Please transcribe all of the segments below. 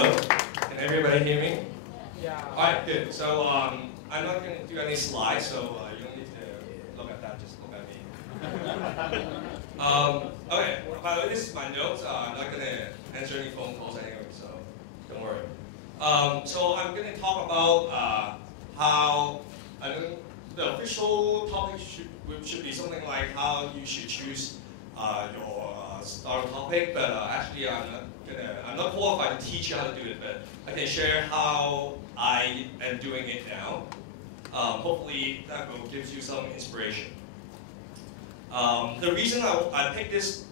Hello, can everybody hear me? Yeah. All right, good. So I'm not going to do any slides, so you don't need to look at that, just look at me. Okay, by the way, this is my notes. I'm not going to answer any phone calls anyway, so don't worry. So I'm going to talk about how the official topic should be something like how you should choose your starter topic, but actually I'm not qualified to teach you how to do it, but I can share how I am doing it now. Hopefully that will give you some inspiration. The reason I picked this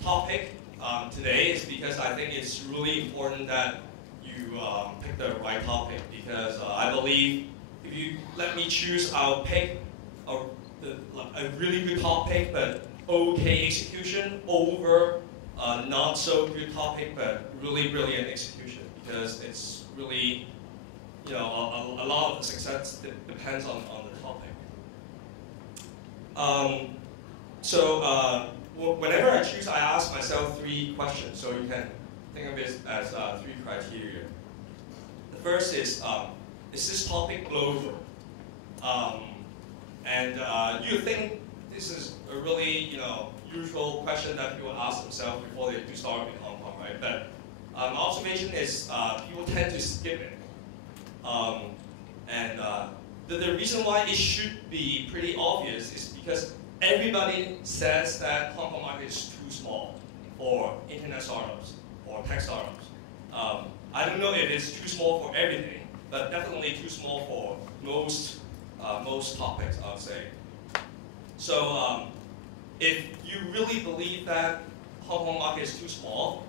topic today is because I think it's really important that you pick the right topic, because I believe if you let me choose, I'll pick a really good topic but okay execution over a not so good topic but really brilliant execution, because it's really, a lot of the success depends on the topic. Whenever I choose, I ask myself 3 questions, so you can think of it as 3 criteria. The first is this topic global? You think this is a really, usual question that people ask themselves before they do start in Hong Kong, right? But my observation is people tend to skip it. The reason why it should be pretty obvious is because everybody says that Hong Kong market is too small for internet startups or tech startups. I don't know if it's too small for everything, but definitely too small for most topics, I would say. So if you really believe that Hong Kong market is too small,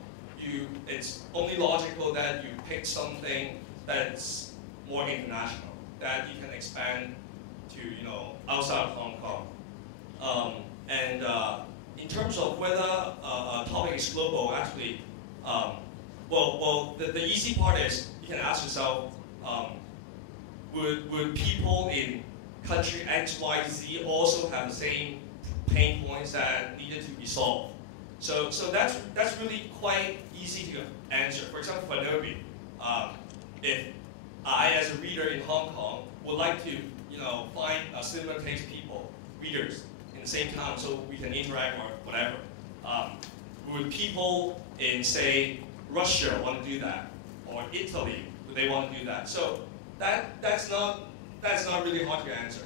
it's only logical that you pick something that's more international, that you can expand to outside of Hong Kong. In terms of whether a topic is global, actually, the easy part is you can ask yourself, would people in country X, Y, Z also have the same pain points that needed to be solved? So that's really quite easy to answer. For example, for aNobii, if I, as a reader in Hong Kong, would like to find similar taste people, readers, in the same town so we can interact or whatever, would people in, say, Russia want to do that? Or Italy, would they want to do that? So that's not really hard to answer.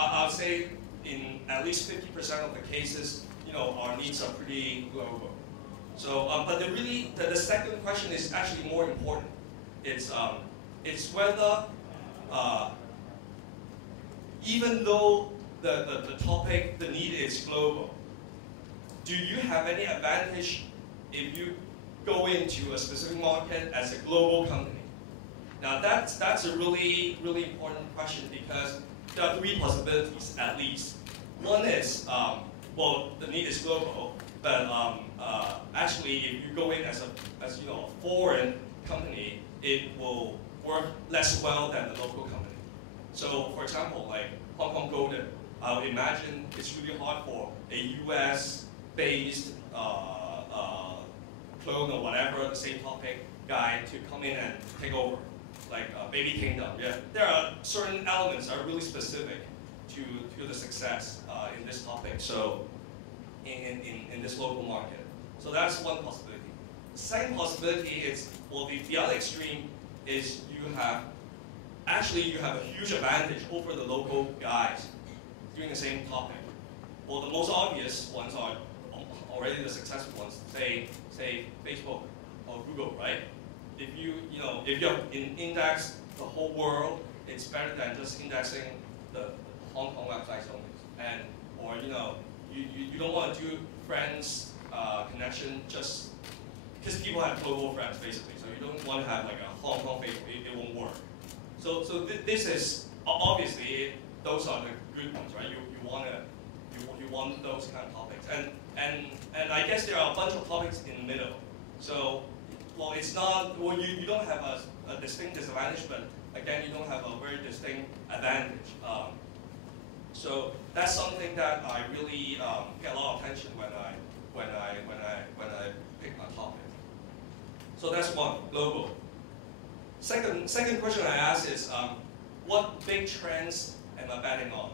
I'll say in at least 50% of the cases, our needs are pretty global. So, but the second question is actually more important. It's whether, even though the topic, the need is global, do you have any advantage if you go into a specific market as a global company? Now that's a really, really important question, because there are 3 possibilities at least. One is, the need is global, but actually if you go in as a foreign company, it will work less well than the local company. So for example, like Hong Kong Golden, I would imagine it's really hard for a US-based clone or whatever, the same topic guy to come in and take over, like Baby Kingdom. Yeah, there are certain elements that are really specific to the success in this topic. So in this local market, so that's one possibility. The second possibility is, the other extreme is you have a huge advantage over the local guys doing the same topic. Well, the most obvious ones are already the successful ones, say Facebook or Google, right? If you index the whole world, it's better than just indexing the Hong Kong websites only. Or you don't want to do friends connection just because people have global friends basically. So you don't want to have like a Hong Kong Facebook. It won't work. So this is obviously those are the good ones, right? You want those kind of topics, and I guess there are a bunch of topics in the middle. So it's not, you don't have a distinct disadvantage, but again you don't have a very distinct advantage. So that's something that I really get a lot of attention when I pick my topic. So that's one, global. Second question I ask is, what big trends am I betting on?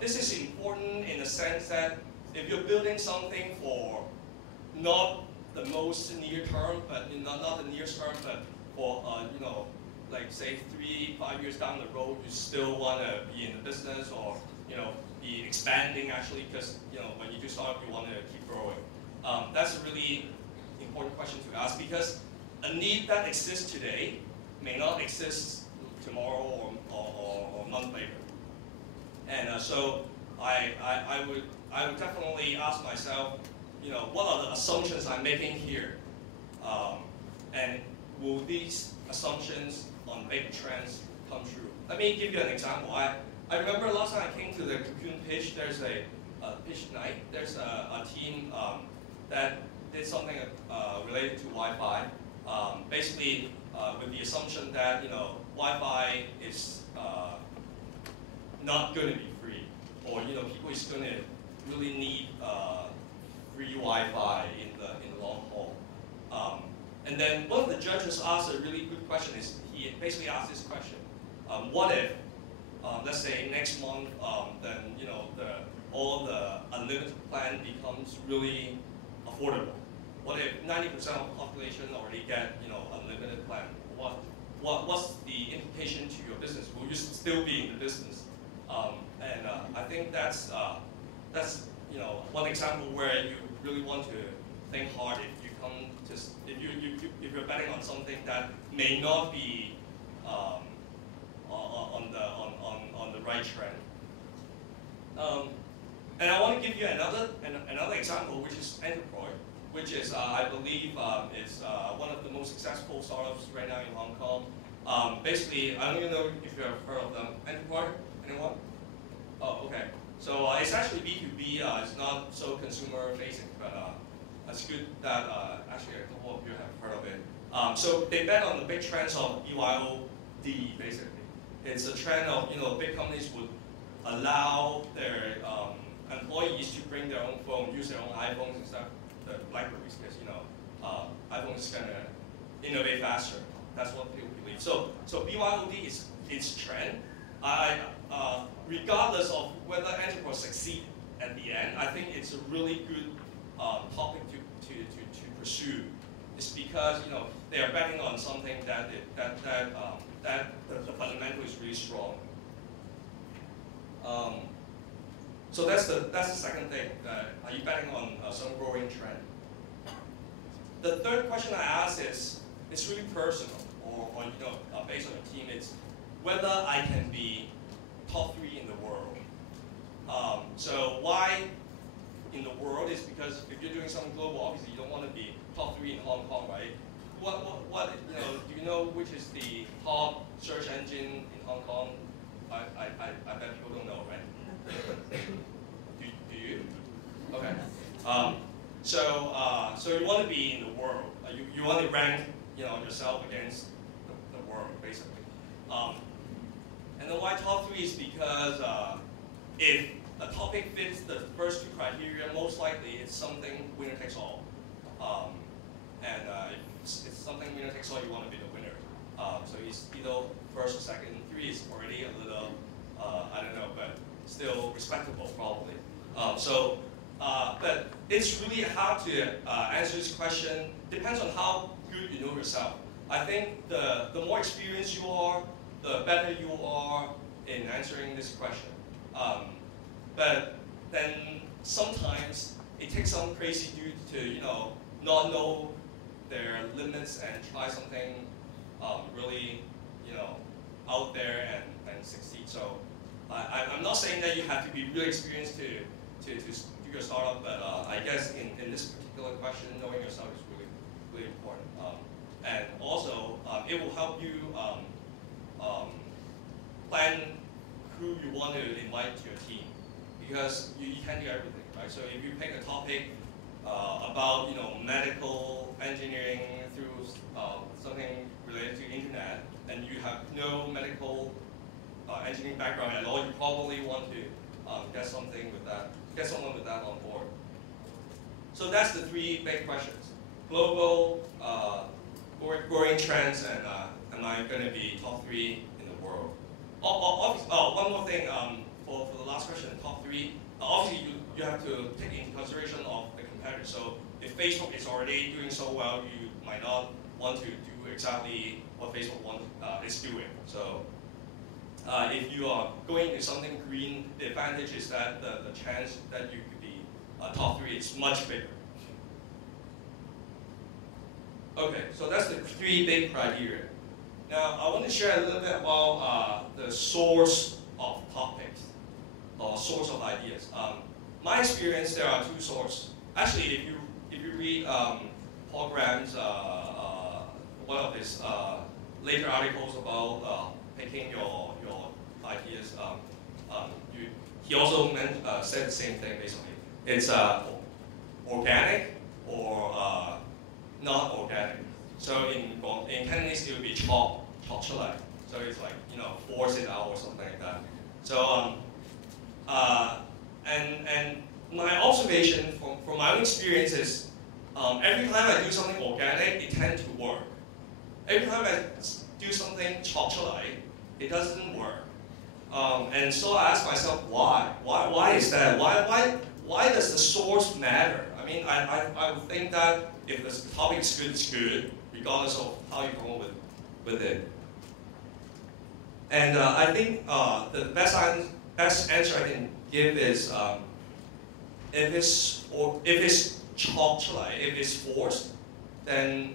This is important in the sense that if you're building something for not the most near term, but not the near term, but for like say 3-5 years down the road, you still want to be in the business or be expanding actually, because when you do startup, you want to keep growing. That's a really important question to ask, because a need that exists today may not exist tomorrow or a month later. And so I would definitely ask myself, what are the assumptions I'm making here? And will these assumptions on big trends come true? Let me give you an example. I remember last time I came to the CoCoon pitch, there's a pitch night. There's a team that did something related to Wi-Fi. Basically, with the assumption that Wi-Fi is not going to be free, or people is going to really need free Wi-Fi in the long haul. And then one of the judges asked a really good question. He basically asked this question: what if, let's say next month, then all the unlimited plan becomes really affordable? What if 90% of the population already get unlimited plan? What's the implication to your business? Will you still be in the business? I think that's one example where you really want to think hard if you come to if you're betting on something that may not be on the right trend. And I want to give you another example, which is aNobii, which is I believe is one of the most successful startups right now in Hong Kong. Basically, I don't even know if you have heard of them. aNobii, anyone? Oh, okay. So it's actually B2B. It's not so consumer facing, but it's good that actually a couple of you have heard of it. So they bet on the big trends of BYOD, basically. It's a trend of big companies would allow their employees to bring their own phone, use their own iPhones instead of the BlackBerries, because iPhone is going to innovate faster. That's what people believe. So BYOD is its trend. Regardless of whether aNobii succeed at the end, I think it's a really good topic to pursue. It's because they are betting on something that the fundamental is really strong. So that's the second thing. Are you betting on some growing trend? The third question I ask is, it's really personal, or based on the team. It's whether I can be top 3 in the world. So why in the world is because if you're doing something global, obviously you don't want to be top 3 in Hong Kong, right? Do you know which is the top search engine in Hong Kong? I bet people don't know, right? do you? Okay. So you want to be in the world. You want to rank yourself against the world, basically. And the why top 3 is because if a topic fits the first 2 criteria, most likely it's something winner takes all. If it's something winner takes all, you want to be the winner. So it's either first or second. 3 is already a little, I don't know, but still respectable probably. But it's really hard to answer this question. Depends on how good you know yourself. I think the more experienced you are, the better you are in answering this question. But then sometimes it takes some crazy dude to not know their limits and try something really out there and succeed. So I'm not saying that you have to be really experienced to do your startup, but I guess in this particular question, knowing yourself is really important. And also, it will help you plan who you want to invite to your team, because you can't do everything, right? So if you pick a topic about medical engineering through something related to internet, and you have no medical engineering background at all, you probably want to get someone with that on board. So that's the 3 big questions. global growing trends, and am I going to be top 3 in the world? One more thing for the last question, top 3. Obviously, you have to take into consideration of the competitors. So if Facebook is already doing so well, you might not want to do exactly what Facebook is doing. So if you are going into something green, the advantage is that the chance that you could be top 3 is much bigger. Okay, so that's the 3 big criteria. Now, I want to share a little bit about the source of topics, or source of ideas. My experience, there are 2 sources. Actually, if you read Paul Graham's one of his later articles about picking your ideas, he also said the same thing basically. It's organic or not organic. So in Cantonese it would be 錯出嚟. So it's like, force it out or something like that. So and my observation from my own experience is every time I do something organic, it tends to work. Every time I do something 錯出嚟, it doesn't work. And so I ask myself, why? Why is that? Why does the source matter? I mean, I would think that if the topic is good, it's good, regardless of how you come up with it. And I think the best answer I can give is if it's 錯出嚟, if it's forced, then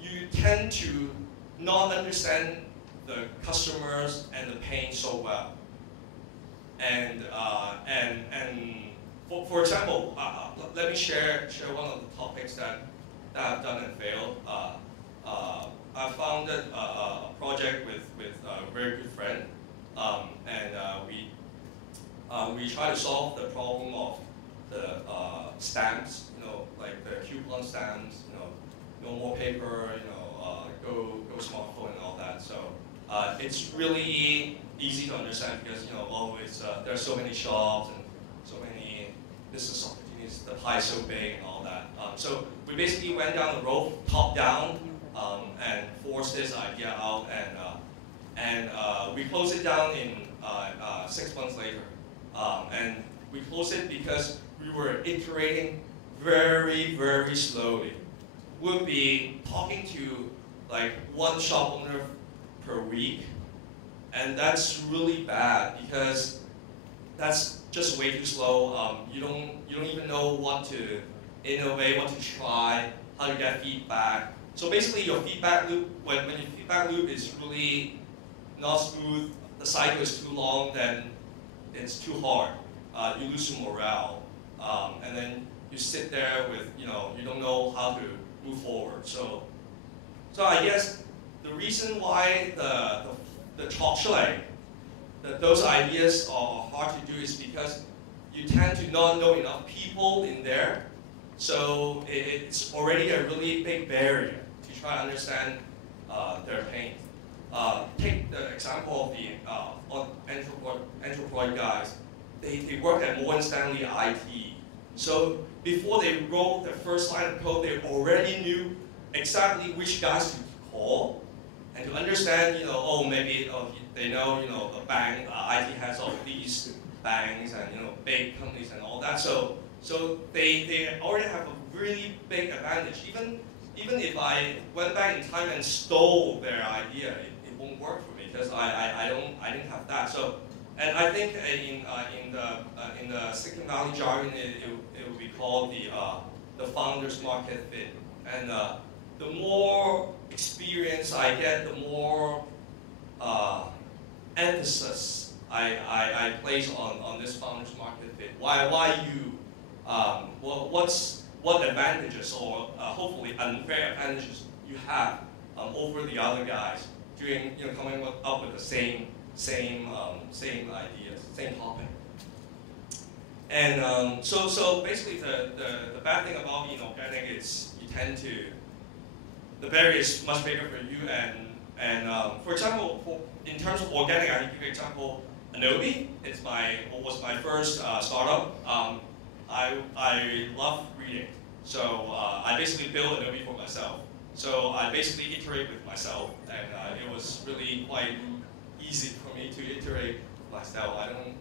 you tend to not understand the customers and the pain so well. And for example, let me share one of the topics that I've done and failed. I founded a project with a very good friend, and we try to solve the problem of the stamps, like the coupon stamps, no more paper, go smartphone and all that. So it's really easy to understand because there are so many shops and so many business opportunities. The pie is so big and all that. So we basically went down the road, top down, and forced this idea out, and we closed it down in 6 months later. And we closed it because we were iterating very, very slowly. We'll be talking to like 1 shop owner per week, and that's really bad because that's just way too slow. You don't even know what to innovate, what to try, how to get feedback. So basically, your feedback loop, when your feedback loop is really not smooth, the cycle is too long, then it's too hard. You lose your morale, and then you sit there with you don't know how to move forward. So I guess the reason why the 錯出嚟, those ideas are hard to do is because you tend to not know enough people in there. So it's already a really big barrier to try to understand their pain. Take the example of the Android guys. They work at Morgan Stanley IT. So before they wrote the first line of code, they already knew exactly which guys to call, and to understand, maybe they know, the bank, IT has all these banks and big companies and all that. So they already have a really big advantage. Even if I went back in time and stole their idea, it won't work for me because I didn't have that. So, and I think in the Silicon Valley jargon, it would be called the founder's market fit. And the more experience I get, the more emphasis I place on this founder's market fit. Why you? What advantages or hopefully unfair advantages you have over the other guys during coming up with the same ideas, same topic. And so basically the bad thing about organic is you tend to, the barrier is much bigger for you, and for example, in terms of organic, I can give you an example. aNobii, was my first startup. I love reading. So I basically built aNobii for myself. So I basically iterate with myself, and it was really quite easy for me to iterate with myself. I'm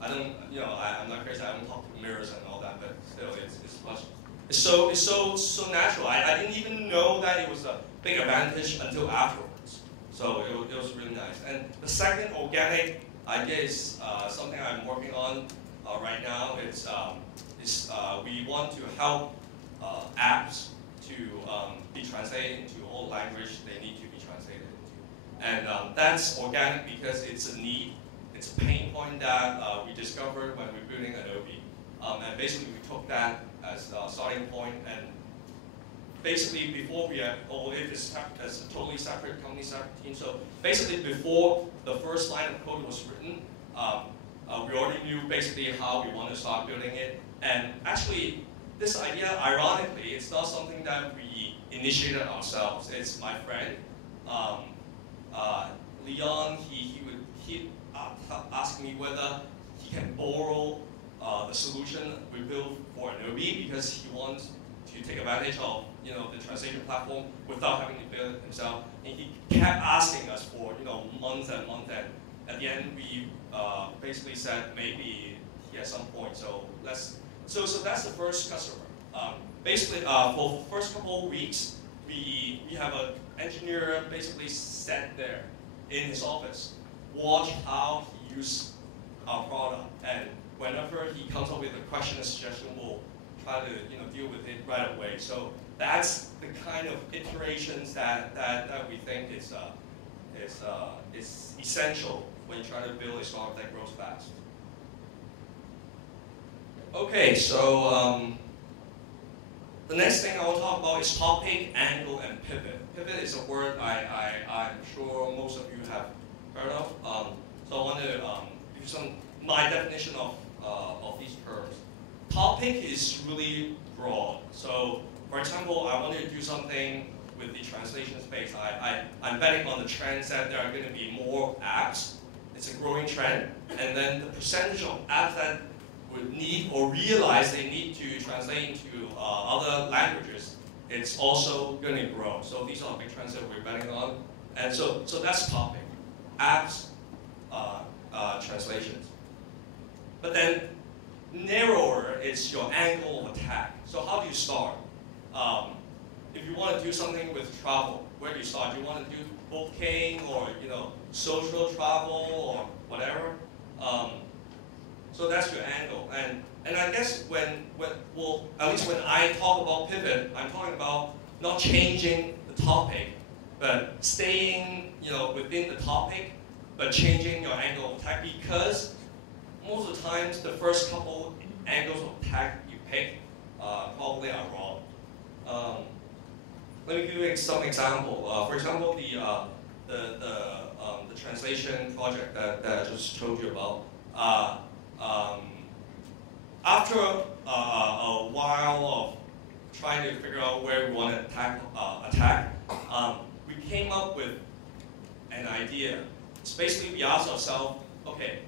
not crazy. I don't talk to mirrors and all that, but still, it's so natural. I didn't even know that it was a big advantage until afterwards. So it was really nice. And the second organic idea is something I'm working on right now. We want to help apps to be translated into all language they need to be translated into. And that's organic because it's a need, it's a pain point that we discovered when we're building aNobii. And basically we took that as a starting point, and basically before we had, it is as a totally separate company, separate team. So basically before the first line of code was written, we already knew basically how we want to start building it. And actually, this idea, ironically, it's not something that we initiated ourselves. It's my friend, Leon. He would ask me whether he can borrow the solution we built for aNobii because he wants to take advantage of the translation platform without having to build it himself. And he kept asking us for months and months. And at the end, we basically said maybe he has some point. So that's the first customer. Basically, for the first couple of weeks, we have an engineer basically sat there in his office, watch how he uses our product, and whenever he comes up with a question or suggestion, we'll try to deal with it right away. So that's the kind of iterations that we think is essential when you try to build a startup that grows fast. Okay, so the next thing I will talk about is topic, angle, and pivot. Pivot is a word I'm sure most of you have heard of. So I want to give you my definition of these terms. Topic is really broad. So, for example, I want to do something with the translation space. I'm betting on the trends that there are going to be more apps. It's a growing trend. And then the percentage of apps that would need or realize they need to translate into other languages, it's also going to grow. So these are big trends that we're betting on. And so that's topic. Apps, translations. But then narrower is your angle of attack. So how do you start? If you want to do something with travel, where do you start? Do you want to do booking or social travel or whatever? So that's your angle. And I guess at least when I talk about pivot, I'm talking about not changing the topic, but staying within the topic, but changing your angle of attack, because most of the times the first couple angles of attack you pick probably are wrong. Let me give you some example. For example, the translation project that I just told you about. After a while of trying to figure out where we want to attack, we came up with an idea. It's basically we asked ourselves, okay,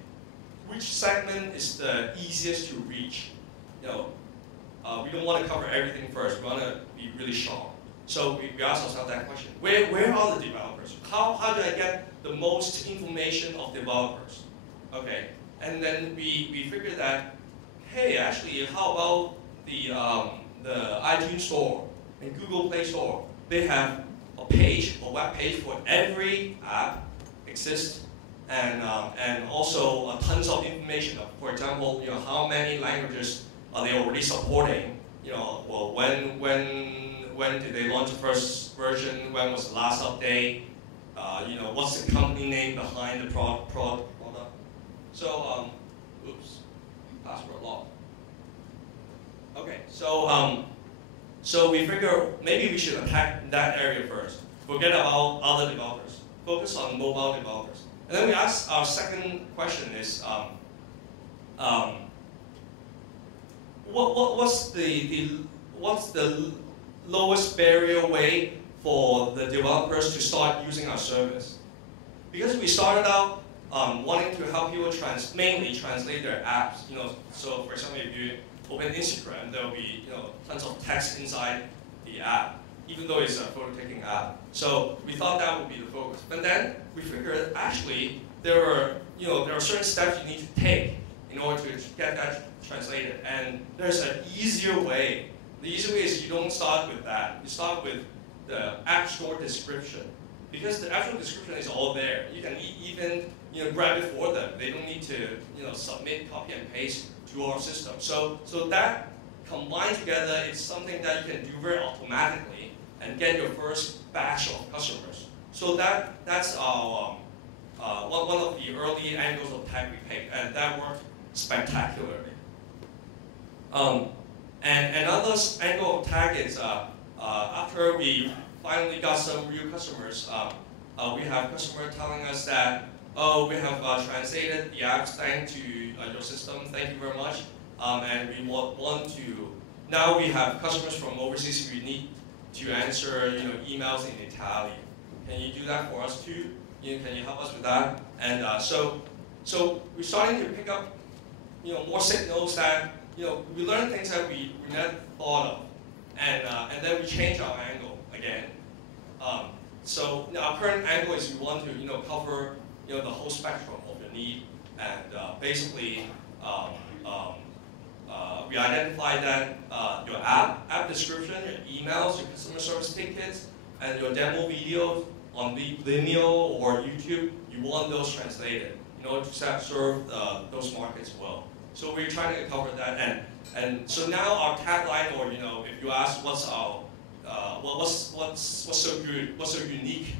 which segment is the easiest to reach? We don't want to cover everything first. We want to be really sharp. So we asked ourselves that question. Where are the developers? How do I get the most information of developers? Okay, and then we figured that, hey, actually, how about the iTunes Store and Google Play Store? They have a web page for every app exists, and also tons of information. For example, how many languages are they already supporting? Well, when did they launch the first version? When was the last update? What's the company name behind the product? So, oops, password locked. Okay, so we figure maybe we should attack that area first. Forget about other developers. Focus on mobile developers. And then we ask our second question is, what's the lowest barrier way for the developers to start using our service? Because we started out wanting to help people mainly translate their apps. So for example, if you open Instagram, there will be tons of text inside the app, even though it's a photo-taking app. So we thought that would be the focus. But then we figured actually there are certain steps you need to take in order to get that translated. And there's an easier way. The easier way is you don't start with that. You start with the App Store description. Because the actual description is all there. You can even grab it for them. They don't need to submit, copy and paste to our system. So that combined together is something that you can do very automatically and get your first batch of customers. So that's our one of the early angles of tag we picked, and that worked spectacularly. And another angle of tag is after we finally got some real customers, we have customers telling us that, oh, we have translated the apps thanks to your system, thank you very much. And we want to, now we have customers from overseas who need to answer emails in Italian. Can you do that for us too? Can you help us with that? And so we're starting to pick up more signals that we learn things that we never thought of. And then we change our angle again. So our current angle is we want to cover the whole spectrum of your need, and basically we identify that your app description, your emails, your customer service tickets, and your demo videos on Vimeo or YouTube, you want those translated in order to serve those markets well. So we're trying to cover that, and so now our tagline, or if you ask what's our what's so good, what's so unique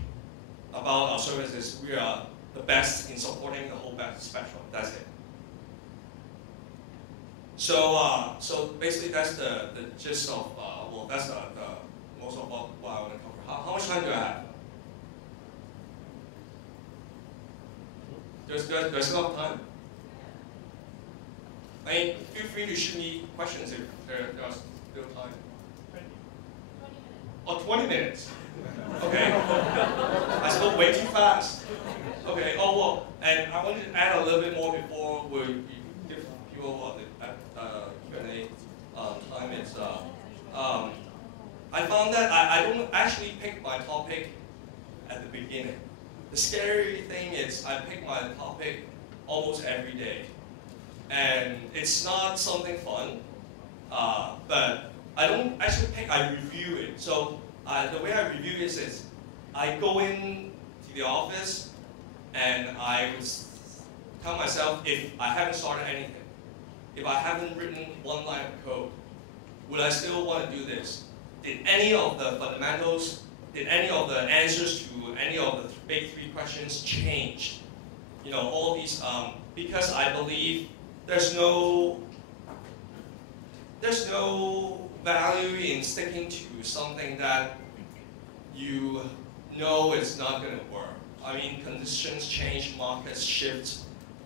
about our services, we are the best in supporting the whole spectrum. That's it. So basically that's the gist of that's the most of what I want to cover. How much time do I have? There's enough time. I mean, feel free to shoot me questions if there's still time. 20 minutes. Okay. I spoke way too fast. Okay. Oh well, and I wanted to add a little bit more before we give people the Q&A time. It's I found that I don't actually pick my topic at the beginning. The scary thing is I pick my topic almost every day, and it's not something fun. But I don't actually pick, I review it. So the way I review it is I go in to the office and I would tell myself, if I haven't started anything, if I haven't written one line of code, would I still want to do this? Did any of the fundamentals, did any of the answers to any of the big three questions change? All of these, because I believe there's no value in sticking to something that you know is not going to work. I mean, conditions change, markets shift,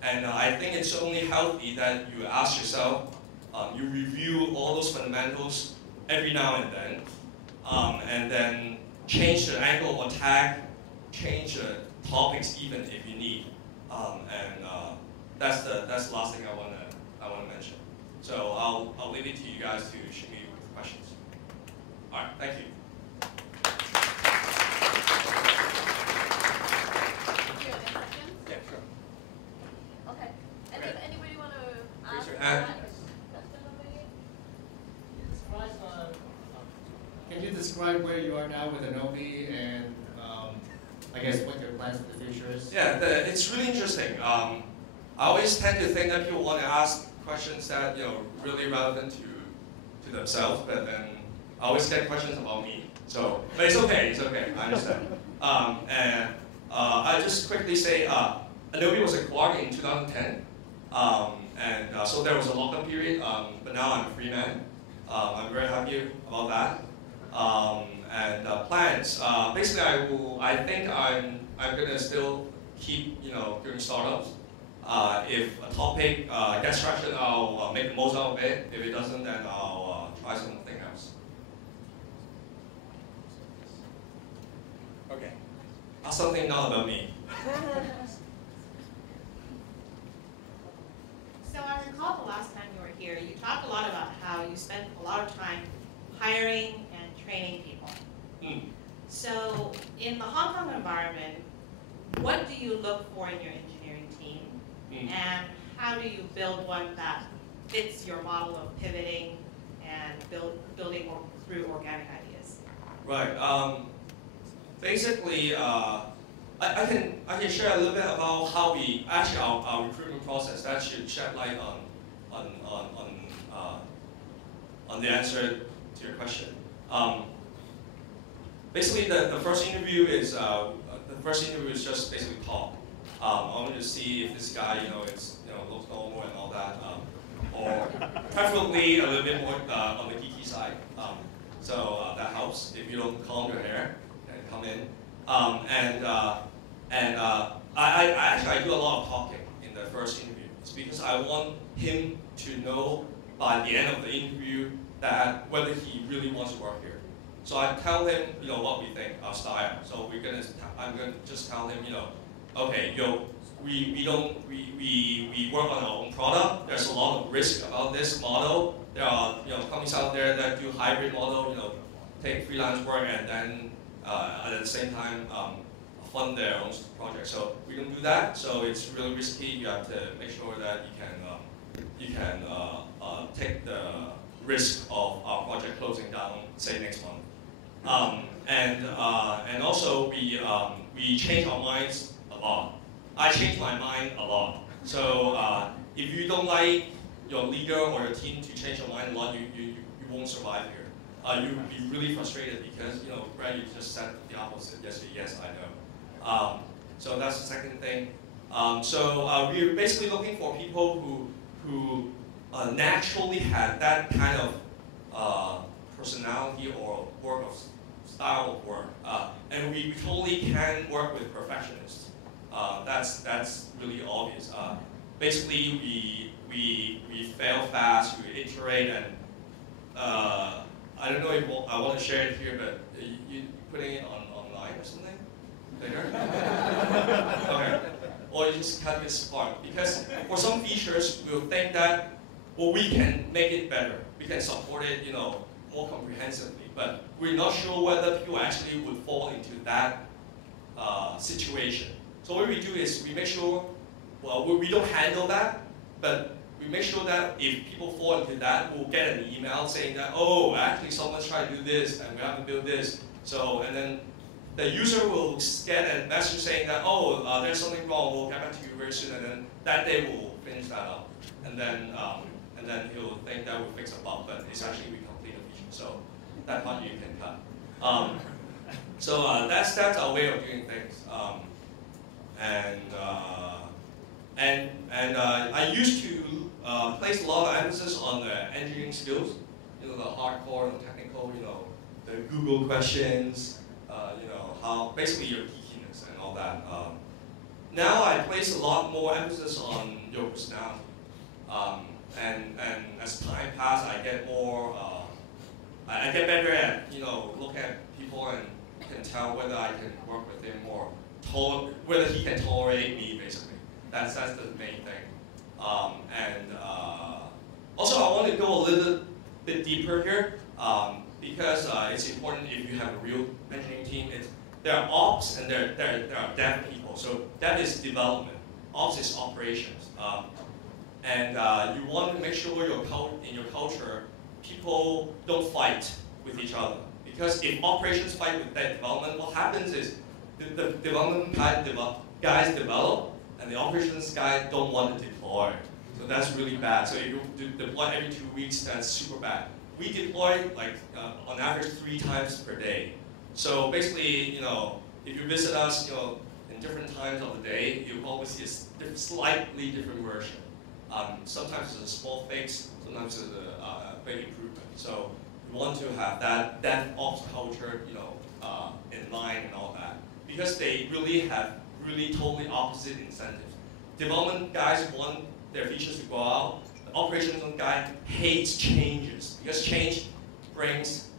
and I think it's only healthy that you ask yourself, you review all those fundamentals every now and then change the angle of attack, change the topics even if you need, that's the last thing I want to mention. So I'll leave it to you guys to shoot me with questions. All right, thank you. Yeah, sure. Okay. And if anybody want to ask your hand. Can you describe where you are now with aNobii and I guess what your plans for the future is? Yeah, it's really interesting. I always tend to think that people want to ask questions that really relevant to themselves, but then I always get questions about me. So, but it's okay, I understand. And I just quickly say, aNobii was acquired in 2010, and so there was a lockup period, but now I'm a free man. I'm very happy about that. And plans. Basically, I think I'm gonna still keep doing startups. If a topic gets traction, I'll make the most out of it. If it doesn't, then I'll try something else. Okay. Something not about me. So I recall the last time you were here, you talked a lot about how you spent a lot of time hiring and training people. Mm. So in the Hong Kong environment, what do you look for in your engineering team? Mm. And how do you build one that fits your model of pivoting and building through organic ideas? Right. Basically, I can share a little bit about how we actually our recruitment process. That should shed light on the answer to your question. Basically, the first interview is just basically talk. I wanted to see if this guy, looks normal and all that, or preferably a little bit more on the geeky side. So that helps if you don't comb your hair and come in. I do a lot of talking in the first interview. It's because I want him to know by the end of the interview that whether he really wants to work here. So I tell him, what we think, our style. So I'm gonna just tell him, okay, we work on our own product. There's a lot of risk about this model. There are companies out there that do hybrid model, take freelance work and then at the same time fund their own project. So we don't do that. So it's really risky. You have to make sure that you can take the risk of our project closing down, say next month. And also we change our minds a lot. I change my mind a lot. So if you don't like your leader or your team to change your mind a lot, you won't survive here. You will be really frustrated because Brad, you just said the opposite. Yes, I know. So that's the second thing. So we're basically looking for people who naturally had that kind of personality or work of style of work, and we totally can work with perfectionists. That's really obvious. Basically, we fail fast, we iterate, and I don't know if I want to share it here, but you putting it online or something later? Okay. Or you just cut this part because for some features we'll think that we can make it better, we can support it, more comprehensively, but we're not sure whether people actually would fall into that situation. So what we do is we make sure, we don't handle that, but we make sure that if people fall into that, we'll get an email saying that, oh, actually someone's trying to do this and we have to build this. So, and then the user will get a message saying that, oh, there's something wrong, we'll get back to you very soon, and then that day we'll finish that up. And then he'll think that we'll fix a bug, but it's actually we complete a feature. So that part you can cut. That's our way of doing things. I used to place a lot of emphasis on the engineering skills, the hardcore, the technical, the Google questions, how basically your geekiness and all that. Now I place a lot more emphasis on your personality. And as time passes, I get more, I get better at, look at people and can tell whether I can work with him or whether he can tolerate me, basically. That's the main thing. Also, I want to go a little bit deeper here because it's important if you have a real engineering team. There are ops and there are dev people. So dev is development, ops is operations. You want to make sure in your culture, people don't fight with each other. Because if operations fight with that development, what happens is the development guys develop, and the operations guys don't want to deploy. So that's really bad. So if you deploy every 2 weeks, that's super bad. We deploy on average 3 times per day. So basically, if you visit us, in different times of the day, you'll always see a slightly different version. Sometimes it's a small fix, sometimes it's a big improvement. So we want to have that DevOps culture, in line and all that, because they really have totally opposite incentives. Development guys want their features to go out. The operations guy hates changes because change brings,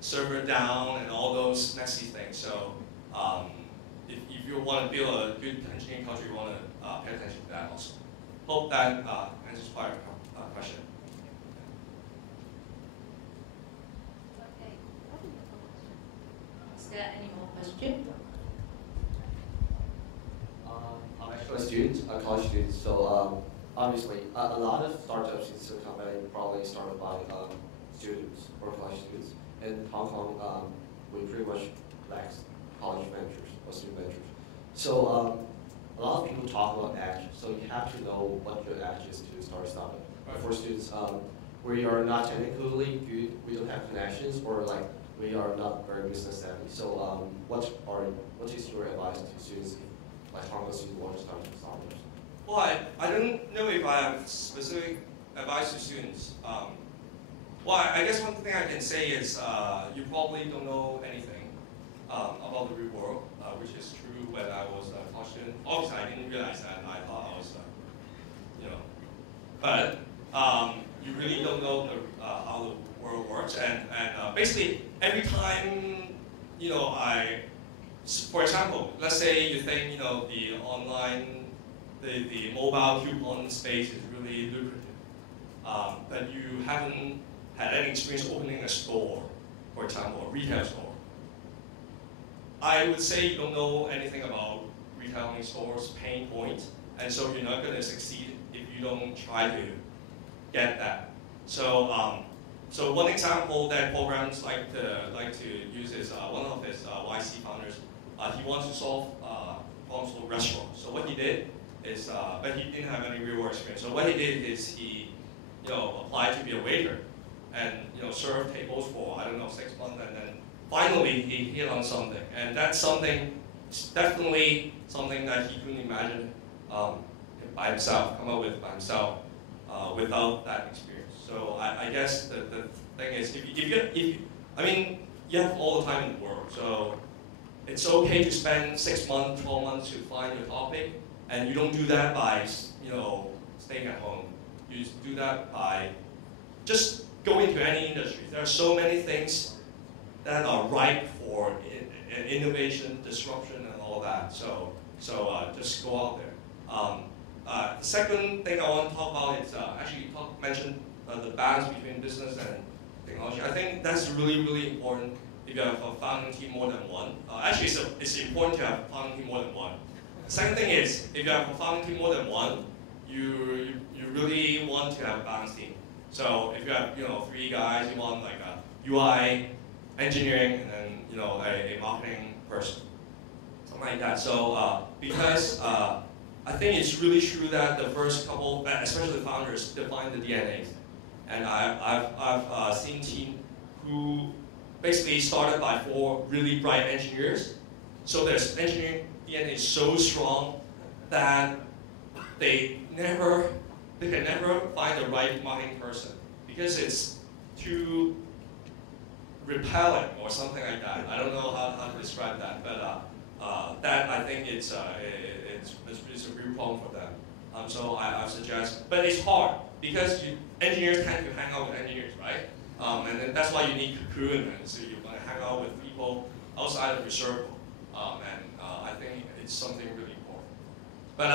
server down and all those messy things. So if you want to build a good engineering culture, you want to pay attention to that also. hope that answers part of your question. Okay. Is there any more question? I'm actually a student, a college student, so obviously a lot of startups in Silicon Valley probably started by students or college students. In Hong Kong, we pretty much lack college ventures or student ventures. So a lot of people talk about edge, so you have to know what your edge is to start a startup. But for students, we are not technically good, we don't have connections, or like we are not very business savvy. So what is your advice to students, like Hong Kong students who want to start startups? Well, I don't know if I have specific advice to students. Well, I guess one thing I can say is you probably don't know anything about the real world, which is true when I was a college student. Obviously, I didn't realize that. I thought I was, but you really don't know how the world works. And basically, every time, for example, let's say you think, the online, the mobile coupon space is really lucrative, but you haven't had any experience opening a store, for example, a retail store. I would say you don't know anything about retailing stores' pain point, and so you're not going to succeed if you don't try to get that. So, so one example that programs like to use is one of his YC founders. He wants to solve problems for restaurants. So what he did is, but he didn't have any real world experience. So what he did is he, applied to be a waiter, and served tables for 6 months, and then finally he hit on something, and that's something, definitely something that he couldn't imagine by himself, come up with by himself, without that experience. So I guess the thing is, you have all the time in the world, so it's okay to spend 6 months, 12 months to find your topic, and you don't do that by staying at home. You just do that by just going to any industry. There are so many things that are ripe for innovation, disruption, and all that. So just go out there. The second thing I want to talk about is actually mention the balance between business and technology. I think that's really, really important if you have a founding team more than one. Actually, it's important to have a founding team more than one. The second thing is, if you have a founding team more than one, you really want to have a balanced team. So if you have 3 guys, you want like a UI engineering and then a marketing person, something like that. So because I think it's really true that the first couple, especially the founders, define the DNAs. And I've seen teams who basically started by 4 really bright engineers. So their engineering DNA is so strong that they can never find the right marketing person because it's too repellent or something like that. I don't know how to describe that, but that I think it's a real problem for them. So I suggest, but it's hard because engineers tend to hang out with engineers, right? And then that's why you need CoCoon, and so you want to hang out with people outside of your circle. And I think it's something really important. But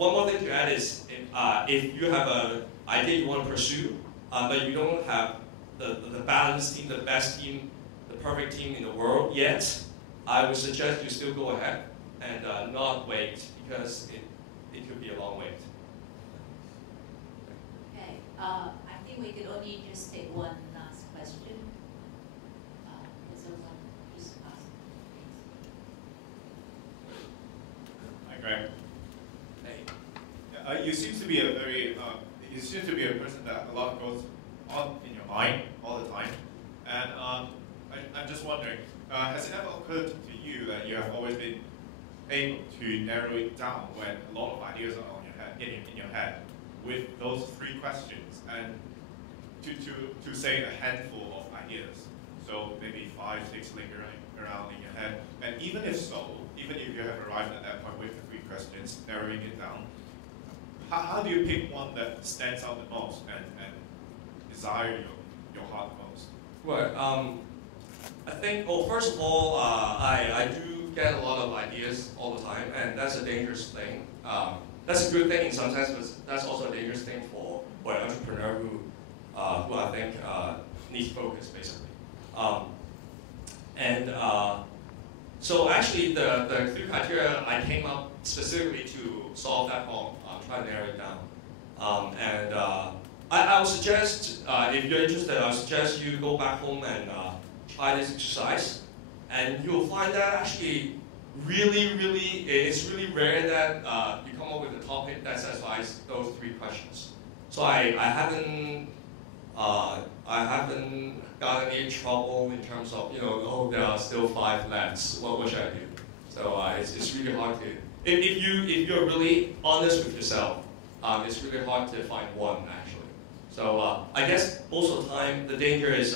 one more thing to add is, if you have an idea you want to pursue, but you don't have the balanced team, the best team, the perfect team in the world yet, I would suggest you still go ahead and not wait, because it could be a long wait. Okay, I think we could only just take one last question. Can someone just ask, please? Hi, Greg. Hey. You seem to be a person that a lot goes on in your mind all the time, and I'm just wondering, has it ever occurred to you that you have always been able to narrow it down when a lot of ideas are on your head, in your head, with those 3 questions, and to say a handful of ideas, so maybe 5, 6 lingering around in your head, and even if you have arrived at that point with the 3 questions, narrowing it down, how do you pick one that stands out the most and desire your heart the most? Well, I think, first of all, I do get a lot of ideas all the time, and that's a dangerous thing. that's a good thing in some sense, but that's also a dangerous thing for an entrepreneur who I think needs focus basically. So actually the 3 criteria I came up specifically to solve that problem, try to narrow it down. I would suggest, if you're interested, I would suggest you go back home and try this exercise. And you'll find that actually it's really rare that you come up with a topic that satisfies those 3 questions. So I haven't got any trouble in terms of, oh, there are still 5 left. What should I do? So it's really hard to, if you're really honest with yourself, it's really hard to find one actually. So I guess most of the time the danger is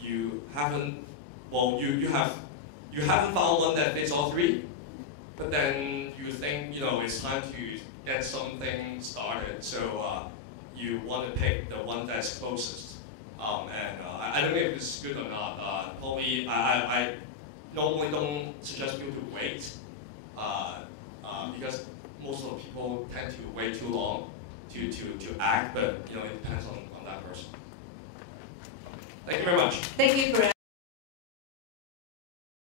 you haven't found one that fits all 3, but then you think it's time to get something started. So you want to pick the one that's closest. I don't know if this is good or not. Probably I normally don't suggest people to wait because most of the people tend to wait too long to act, but it depends on that person. Thank you very much. Thank you for